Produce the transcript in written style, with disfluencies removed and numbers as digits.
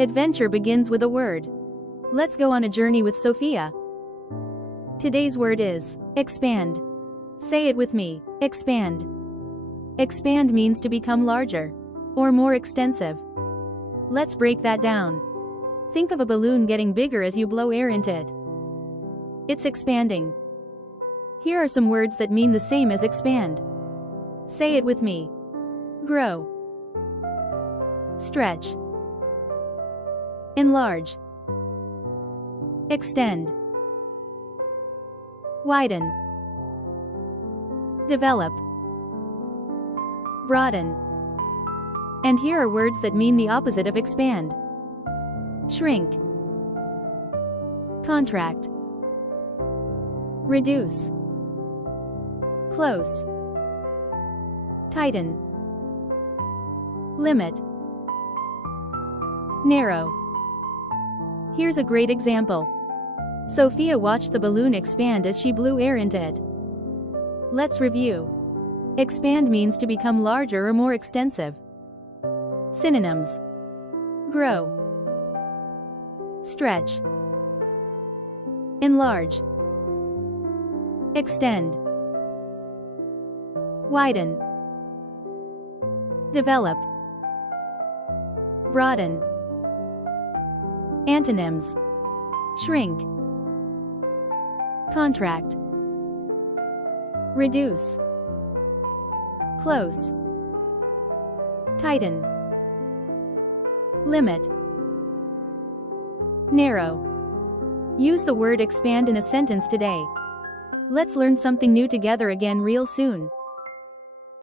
Adventure begins with a word. Let's go on a journey with Sofia. Today's word is expand. Say it with me, expand. Expand means to become larger or more extensive. Let's break that down. Think of a balloon getting bigger as you blow air into it. It's expanding. Here are some words that mean the same as expand. Say it with me. Grow. Stretch. Enlarge. Extend. Widen. Develop. Broaden. And here are words that mean the opposite of expand. Shrink. Contract. Reduce. Close. Tighten. Limit. Narrow. Here's a great example. Sofia watched the balloon expand as she blew air into it. Let's review. Expand means to become larger or more extensive. Synonyms: grow, stretch, enlarge, extend, widen, develop, broaden. Antonyms: shrink, contract, reduce, close, tighten, limit, narrow. Use the word expand in a sentence today. Let's learn something new together again real soon.